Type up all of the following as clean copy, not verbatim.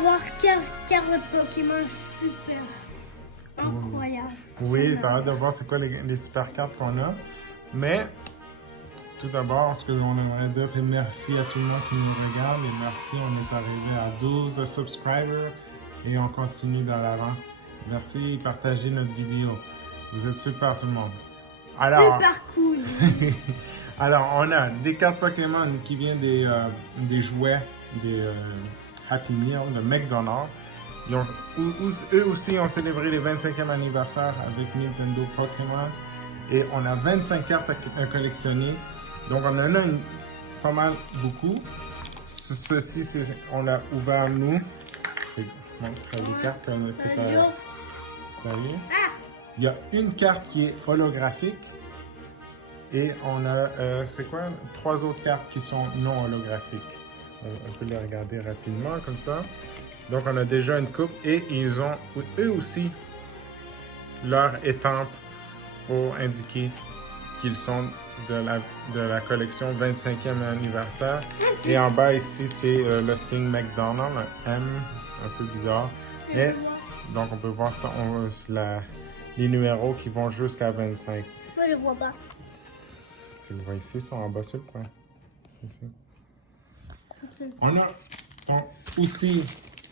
d'avoir carte de Pokémon super incroyable. Oui, t'as hâte de voir c'est quoi les super cartes qu'on a. Mais, tout d'abord, ce que l'on aimerait dire, c'est merci à tout le monde qui nous regarde. Et merci, on est arrivé à 12 subscribers et on continue dans l'avant. Merci, partagez notre vidéo. Vous êtes super tout le monde. Alors, Super cool. alors, on a des cartes Pokémon qui viennent des jouets des Happy Meal de McDonald's. Eux aussi ont célébré le 25e anniversaire avec Nintendo Pokémon. Et on a 25 cartes à collectionner. Donc, on en a pas mal, beaucoup. Ceci, on l'a ouvert nous. Bon, des cartes que tu as vues. Il y a une carte qui est holographique. Et on a, c'est quoi? 3 autres cartes qui sont non holographiques. On peut les regarder rapidement comme ça. Donc, on a déjà une coupe et ils ont eux aussi leur étampe pour indiquer qu'ils sont de la collection 25e anniversaire. Et en bas ici, c'est le signe McDonald's, un M un peu bizarre. Et donc, on peut voir ça, les numéros qui vont jusqu'à 25. Moi, je vois pas. Tu le vois ici, ils sont en bas sur le coin. Ici. On a aussi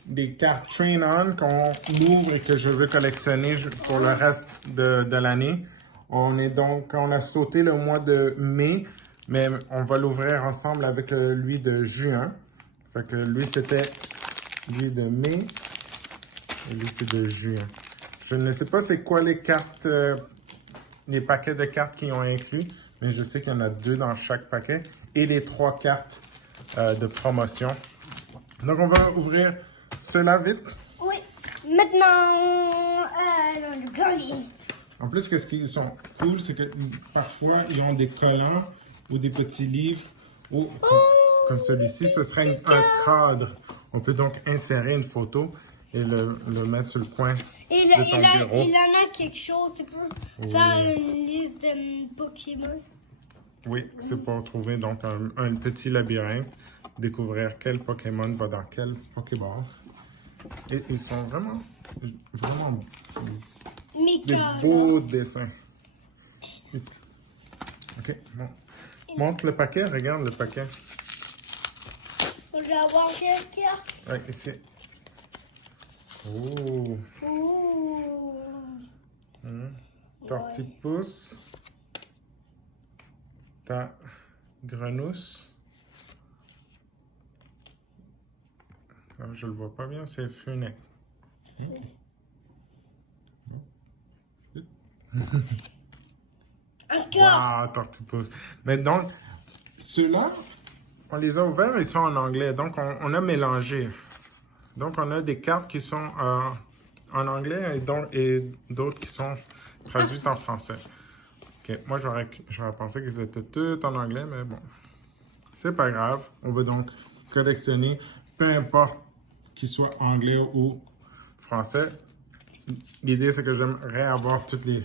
des cartes Train-On qu'on ouvre et que je veux collectionner pour le reste de l'année. On a sauté le mois de mai, mais on va l'ouvrir ensemble avec lui de juin. Fait que lui, c'était lui de mai et lui, c'est de juin. Je ne sais pas c'est quoi les cartes, les paquets de cartes qui ont inclus, mais je sais qu'il y en a 2 dans chaque paquet et les 3 cartes de promotion. Donc, on va ouvrir cela vite. Oui. Maintenant, le joli. En plus, ce qui sont cool, c'est que parfois, ils ont des collants ou des petits livres. Comme celui-ci, ce serait un cadre. On peut donc insérer une photo et le mettre sur le coin de ton bureau. Il en a quelque chose, c'est pour faire une liste de Pokémon. Oui, c'est pour trouver donc un petit labyrinthe, découvrir quel Pokémon va dans quel Pokéball. Et ils sont vraiment des beaux dessins. Ici. Ok, bon. Montre le paquet, regarde le paquet. Je vais avoir quelle carte? Oui, ici. Oh. Ouh. Tortipousse. Ta grenousse. Je le vois pas bien, c'est Funet. Encore. Ah, Tortipousse. Mais donc, ceux-là, on les a ouverts, ils sont en anglais. Donc, on a mélangé. Donc, on a des cartes qui sont en anglais et d'autres qui sont traduites en français. OK, moi, j'aurais pensé qu'ils étaient tous en anglais, mais bon, c'est pas grave. On va donc collectionner, peu importe qu'ils soient anglais ou français. L'idée, c'est que j'aimerais avoir toutes les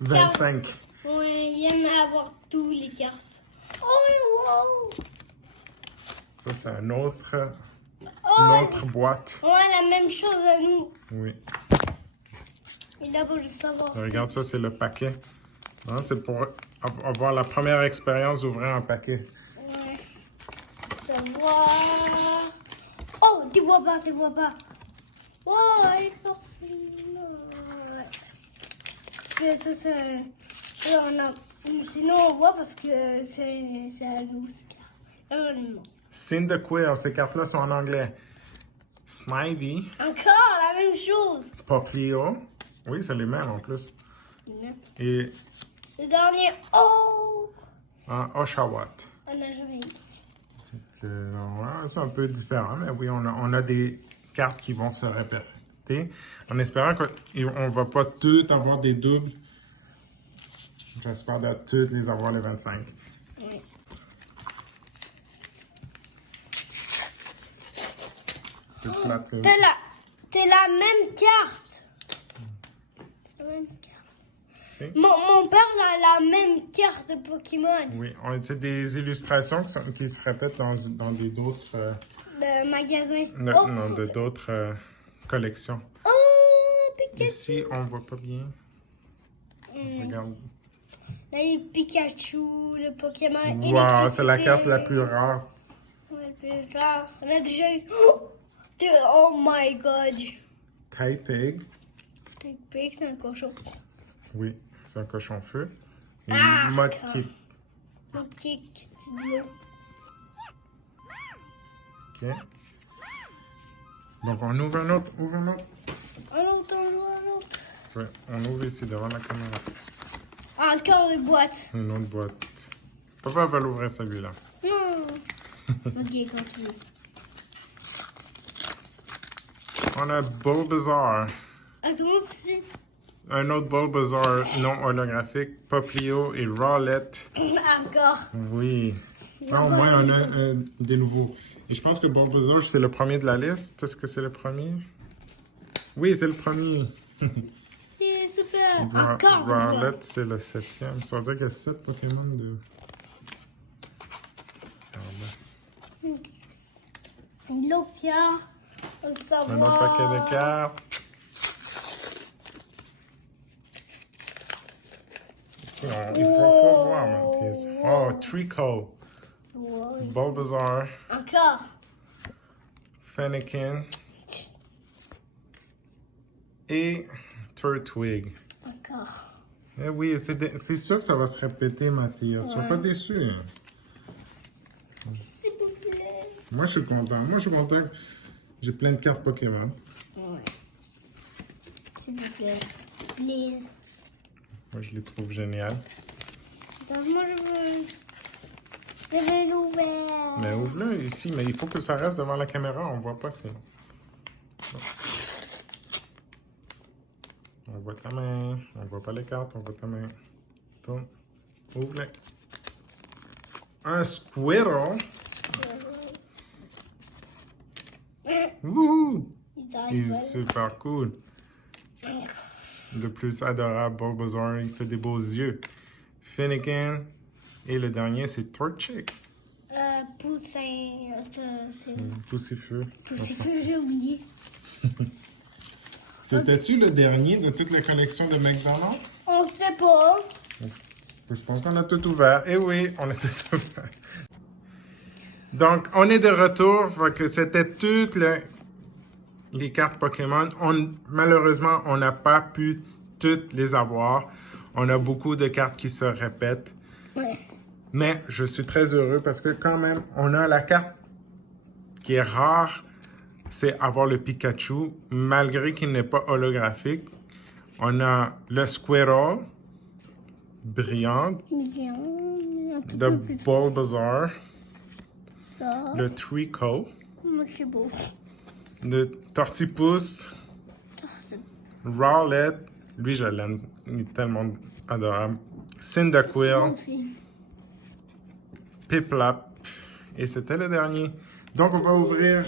25. Oui, j'aime avoir tous les cartes. Oh, wow. Ça, c'est une autre boîte. On a la même chose à nous. Oui. Et là, pour le savoir. Regarde, ça, c'est le paquet. Hein, c'est pour avoir la première expérience d'ouvrir un paquet. Ouais. Savoir. Oh, tu vois pas, tu vois pas. Oh, elle est partie. C'est sinon, on voit parce que c'est à nous, ce carte. Non. Cyndaquil, ces cartes-là sont en anglais. Snivy. Encore la même chose. Poplio. Oui, c'est les mêmes en plus. Et Le dernier, oh! Oshawott. On n'a jamais eu. Ouais, c'est un peu différent, mais oui, on a des cartes qui vont se répéter. En espérant qu'on ne va pas toutes avoir des doubles. J'espère de toutes les avoir les 25. Oui. C'est plate. T'as la même carte. La même carte. Ok. Mon père a la même carte de Pokémon. Oui, c'est des illustrations qui se répètent dans d'autres Le magasin. non, d'autres collections. Oh, Pikachu. Ici, on voit pas bien. Regarde. Là, il y a Pikachu, le Pokémon Wow, c'est la électricité. carte la plus rare. Ouais, le plus rare. On a déjà eu... Oh my god. Typig. Typig, c'est un cochon. Oui, c'est un cochon-feu. Et Ah, Motique. Mon petit Tidlo. OK. Donc, on ouvre un autre. Ouvre un autre. Un autre, un autre. Ouais, on ouvre ici devant la caméra. Encore une boîte. Une autre boîte. Papa va l'ouvrir celui-là. Non. Ok, continue. On a Bulbasaur. Ah, comment c'est? Un autre Bulbasaur non holographique. Poplio et Rowlet. Encore. Oui. Ah, au moins, on a des nouveaux. Et je pense que Bulbasaur, c'est le premier de la liste. Est-ce que c'est le premier? Oui, c'est le premier. C'est super. Encore une boîte. Rowlet, c'est le 7e. Ça veut dire qu'il y a 7 Pokémon de... Une autre carte. On va savoir. Un autre paquet de cartes. Ici, il faut voir, Mathis. Oh, Trico. Ouais. Bulbasaur. Encore. Fennekin. Et Turtwig. Encore. Eh oui, c'est sûr que ça va se répéter, Mathias. Sois Ouais. pas déçu. Hein. S'il vous plaît. Moi, je suis content. Moi, je suis content que j'ai plein de cartes Pokémon. Ouais. S'il vous plaît. Please. Moi, je les trouve géniales. Attends, moi je veux. Je vais l'ouvrir. Mais ouvre-le ici, mais il faut que ça reste devant la caméra. On voit pas sinon. On voit ta main. On voit pas les cartes, on voit ta main. Tourne. Ouvre-le. Un Squirtle. Wouhou! Il est super cool. Le plus adorable, Bulbasaur, il fait des beaux yeux. Fennekin. Et le dernier, c'est Torchic. Poussin. C'est. Poussifeu. Poussifeu, j'ai oublié. C'était-tu le dernier de toute la collection de McDonald's? On sait pas. Je pense qu'on a tout ouvert. Eh oui, on a tout ouvert. Donc, on est de retour. Fait que c'était toutes les cartes Pokémon. Malheureusement, on n'a pas pu toutes les avoir. On a beaucoup de cartes qui se répètent. Ouais. Mais je suis très heureux parce que quand même, on a la carte qui est rare, c'est avoir le Pikachu, malgré qu'il n'est pas holographique. On a le Squirtle, brillant, Bien. Un tout le peu plus Bulbasaur, ça. le Trico, Moi, c'est beau. le Tortipousse, Rowlet, lui je l'aime, il est tellement adorable, Cyndaquil, Moi aussi. Piplup, et c'était le dernier. Donc on va ouvrir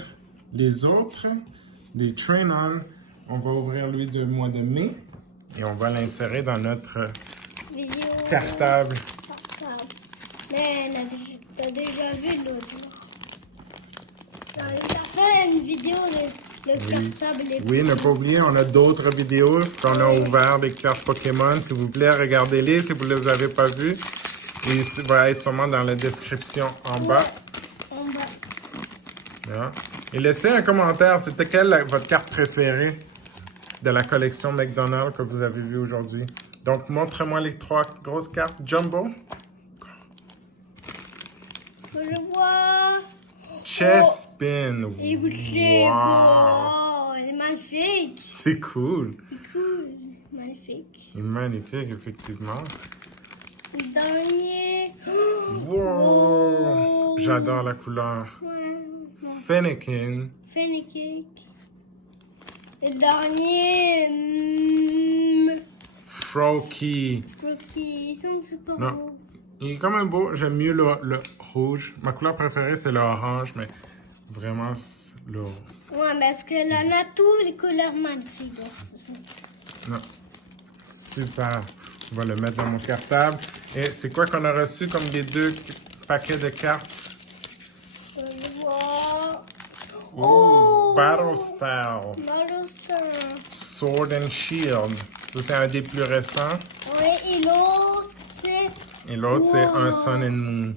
les autres, les Train-On. On va ouvrir lui du mois de mai et on va l'insérer dans notre Vidéo. cartable. Mais t'as déjà vu l'autre. T'as fait une vidéo de le cartable et Oui, ne pas oublier, on a d'autres vidéos qu'on a ouvert des cartes Pokémon. S'il vous plaît, regardez-les si vous ne les avez pas vues. Et ça va être sûrement dans la description en bas. en bas. Hein? Et laissez un commentaire, c'était quelle votre carte préférée de la collection McDonald's que vous avez vue aujourd'hui. Donc, montre-moi les 3 grosses cartes Jumbo. Je vois. Chespin. Et c'est beau. C'est magnifique. C'est cool. C'est cool. Magnifique. Il est magnifique, effectivement. Le dernier. Wow. J'adore la couleur. Ouais. Fennekin. Fennekin. Le dernier. Froakie. Rocky. Ils sont super Non. beaux. Il est quand même beau. J'aime mieux le rouge. Ma couleur préférée, c'est l'orange, mais vraiment, le rouge. Ouais, parce que là, on a tous les couleurs magnifiques. Donc, c'est ça. Non. Super. Je vais le mettre dans mon cartable. Et c'est quoi qu'on a reçu comme les 2 paquets de cartes? Je vois. Oh! Battle Style. Monster. Sword and Shield. Ça, c'est un des plus récents. Oui, et l'autre, c'est... Et l'autre, c'est un Wow. Sun and Moon.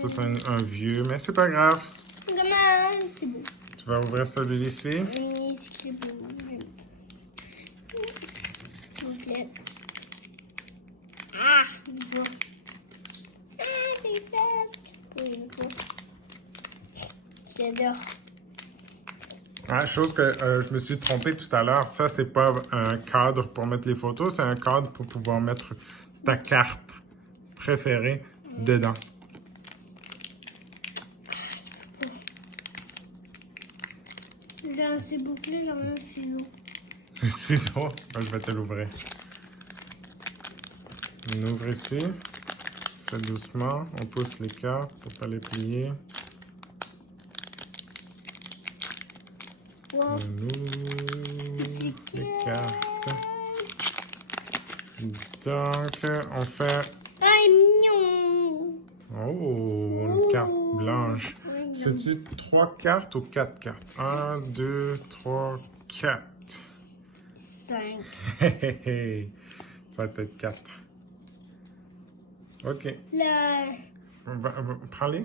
Ça, c'est un vieux, mais c'est pas grave. Dommage, c'est beau. Tu vas ouvrir celui-ci. Oui, c'est beau. Ok. Ah, bon. Ah, des basques. J'adore. Ah, chose que je me suis trompé tout à l'heure, ça, c'est pas un cadre pour mettre les photos, c'est un cadre pour pouvoir mettre ta carte préférée dedans. J'ai un ciseau, j'en ai un ciseau. Ciseaux, je vais te l'ouvrir. On ouvre ici. Fais doucement. On pousse les cartes pour pas les plier. Wow. On ouvre les cartes. Donc, on fait... Ah, il est mignon. Oh, une carte blanche. Oui, C'est-tu 3 cartes ou 4 cartes? 1, 2, 3, 4. 5. Ça va être 4. OK. Là, Prends-les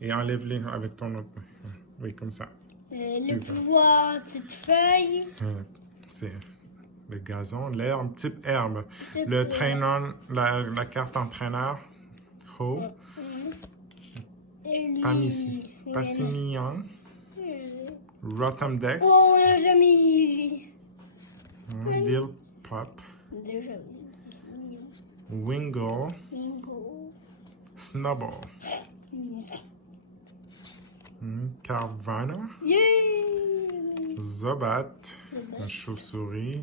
et enlève-les avec ton autre main. Oui, comme ça. le Super. pouvoir de cette feuille. C'est le gazon, l'herbe, type herbe. Type Le herbe. traîneur, la carte entraîneur. Ho. Et lui. Passignan. Rotom Dex. Oh, on n'a jamais eu. Lil Pop. Déjà Wingle. Bingo. Snubble. Carvana. Yeah. Zobat. Une chauve-souris.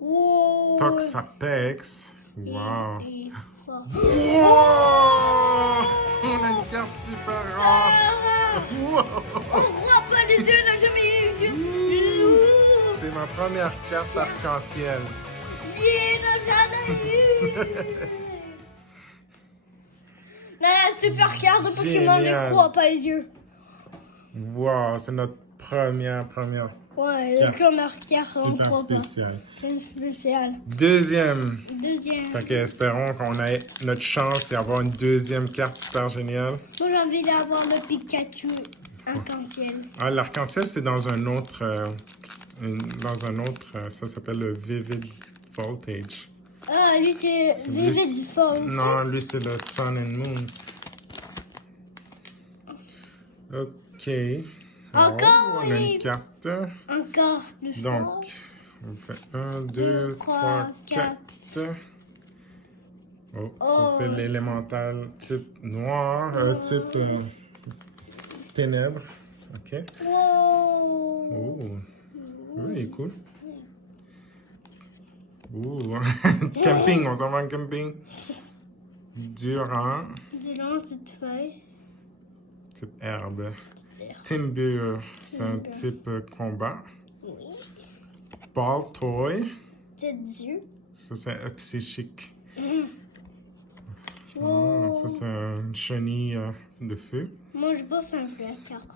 Oh. Toxapex. Wow. Il est fort. Wow! On a une carte super rare. Wow! On croit pas les deux, on n'a jamais eu. C'est ma première carte arc-en-ciel. Yeah, on n'a jamais eu. Là, la super carte de Pokémon, Génial. je crois pas les yeux. Wow, c'est notre première Ouais, Carte. la première carte, on super croit pas. spéciale. C'est spécial. Deuxième. Deuxième. Fait que espérons qu'on ait notre chance et avoir une deuxième carte super géniale. Moi, j'ai envie d'avoir le Pikachu arc-en-ciel. Ah, l'arc-en-ciel, c'est dans un autre... ça s'appelle le Vivid Voltage. Ah, lui, c'est Vivid Fall. Non, lui, c'est le Sun and Moon. OK. Encore, on a oui. une carte. Encore le Donc, on fait 1, 2, 3, 4. Oh, ça, Oh. c'est l'élémental type noir, type ténèbres. OK. Wow. Oh. Oui, il est cool. Ouh. Camping, on s'en va en camping. Durant, De là, petite feuille. type herbe. Petite herbe. Timber, c'est un Timber. type combat. Oui. Ball toy, Petite yeux. ça c'est psychique. Wow. Ça c'est une chenille de feu. Moi, je bosse un peu la carte.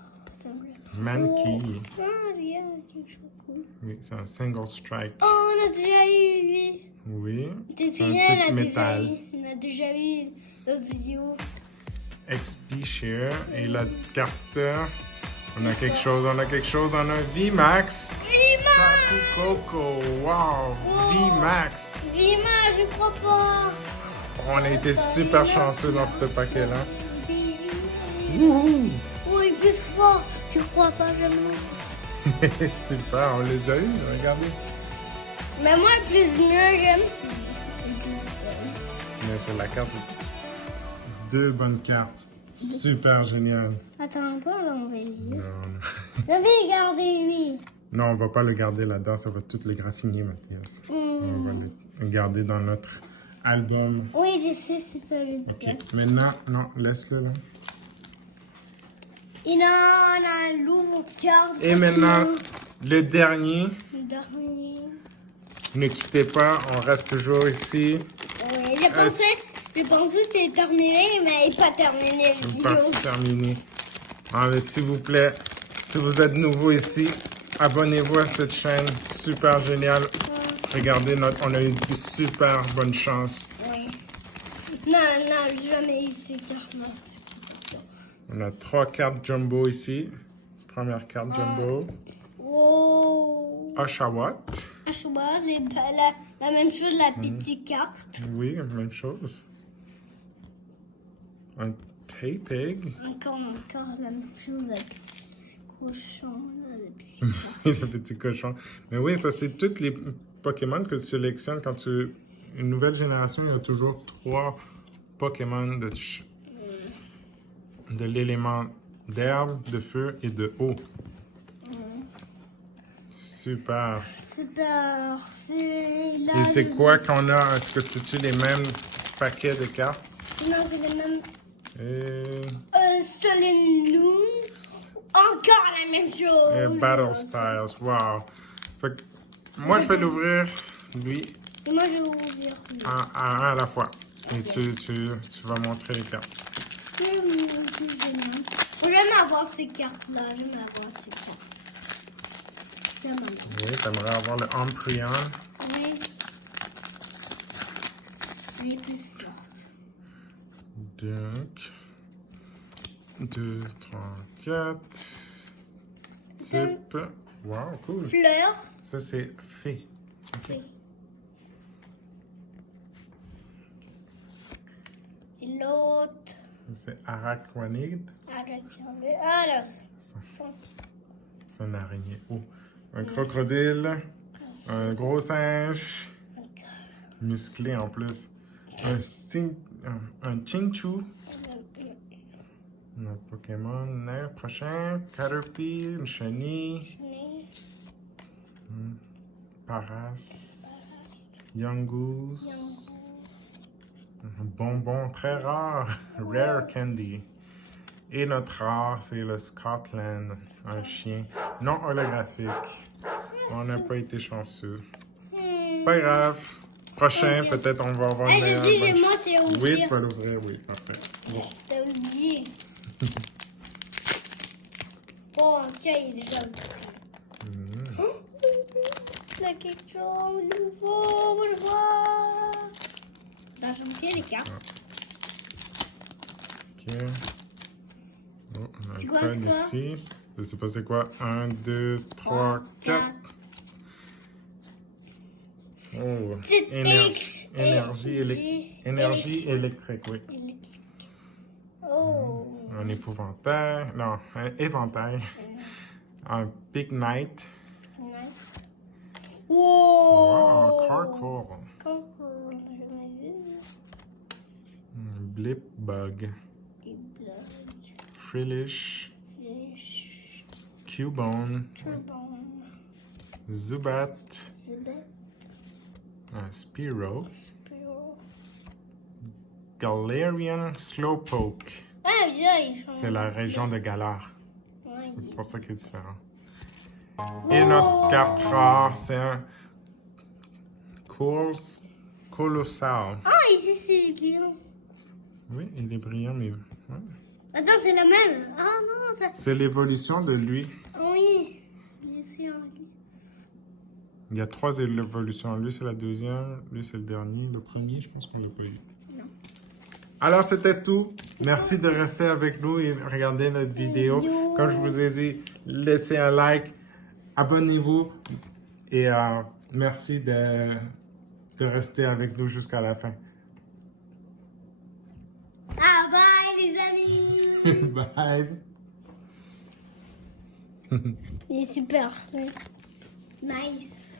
Mankey, Ah, regarde, quelque chose de cool. oui, c'est un single strike. Oh, on a déjà eu lui. Oui, T'es c'est un souviens, type on a métal. déjà eu. On a déjà eu la vidéo. XP Share et la carte. On a quelque chose, on a VMAX. Tapu Coco, wow, VMAX. Vima, je crois pas. On a été super chanceux dans ce paquet-là. Wouhou! Oui, plus fort. Tu crois pas jamais. Super, on les a eu, regardez. Mais moi, plus mieux, j'aime ça. Mais c'est la carte. Deux bonnes cartes. Super génial. Attends, on peut l'enlever. Non, non. Je vais garder lui. Non, on va pas le garder là-dedans, ça va tout le graffiner, Mathias. On va le garder dans notre album. Oui, je sais, c'est ça le Ok, dessin. maintenant, non, laisse-le là. Et là, on a un lourd carte. Et maintenant, le dernier. Le dernier. Ne quittez pas, on reste toujours ici. Oui. Je pensais que c'était terminé, mais pas terminé la vidéo. Pas terminé. Allez, s'il vous plaît, si vous êtes nouveau ici, abonnez-vous à cette chaîne. Super génial. Regardez, on a eu de super bonne chance. Oui. Non, jamais eu super mal. On a 3 cartes jumbo ici. Première carte jumbo. Wow. Oshawott. À choix, la même chose, la petite carte. Oui, même chose. Un Tapeg. Encore la même chose, la petite cochon, là, la petite Le petit cochon. Mais oui, parce que c'est tous les Pokémon que tu sélectionnes quand tu. Une nouvelle génération, il y a toujours 3 Pokémon de l'élément d'herbe, de feu et de eau. Super. Super. Et c'est quoi qu'on a? Est-ce que c'est-tu les mêmes paquets de cartes? Non, c'est le même. Et Solenloon. Encore la même chose. Battle Styles. Wow. Fait que moi, je vais l'ouvrir, lui, Et moi, je vais ouvrir. à la fois. Et tu vas montrer les cartes. J'aime avoir ces cartes-là. J'aime avoir ces cartes. Oui, t'aimerais avoir le Umbreon. Oui. Elle est plus forte. Donc, 2, 3, 4. Type. Wow, cool. Fleur. Ça, c'est fée. Oui. Et l'autre. C'est Araquanid. Alors. C'est une araignée. Oh. Un crocodile. Un gros singe. Musclé en plus. Un Chinchou. Notre Pokémon. Prochain. Caterpie. Une chenille. Paras. Young Goose. Un bonbon très rare. Rare Candy. Et notre rare, c'est le Scotland. Un chien non holographique. On n'a pas été chanceux. Pas grave. Prochain, peut-être on va avoir une meilleure. Moi, c'est Oui, ouvrir. tu peux l'ouvrir, oui, parfait. Bon. T'as oublié. Bon, tiens, il est déjà ouvert. Il y a quelque chose de nouveau, je vois. Dans son pied, les cartes. Ok. Oh, on a C'est un quoi, code c'est quoi? ici. Je sais pas c'est quoi. 1, 2, 3, 4. Oh, C'est énergie électrique, oui. électrique. Oh. Un épouvantail. Non, un éventail. Un Big Knight. Nice. Wow, Wow. Carcoal. Encore, on n'a jamais vu. Blip Bug. Et blood. Frillish. Fish. Cubone. Turbon. Zubat. Zibet. Un Spearow. Spiro. Galarian Slowpoke. Ah, bien, ils sont. C'est la région de Galar. Ouais, C'est pour ça qu'il est différent. Et notre carte rare, c'est un Colossal. Ah, ici, c'est le lion. Oui, il est brillant, mais... ouais. Attends, c'est la même. Ah non, ça. C'est l'évolution de lui. Oui. Ici, en lui. Il y a 3 évolutions. Lui, c'est la deuxième. Lui, c'est le dernier. Le premier, je pense qu'on l'a pas eu. Non. Alors, c'était tout. Merci de rester avec nous et regarder notre vidéo. Comme je vous ai dit, laissez un like, abonnez-vous et merci de rester avec nous jusqu'à la fin. Ah, bye, les amis. Bye. Il est super. Nice.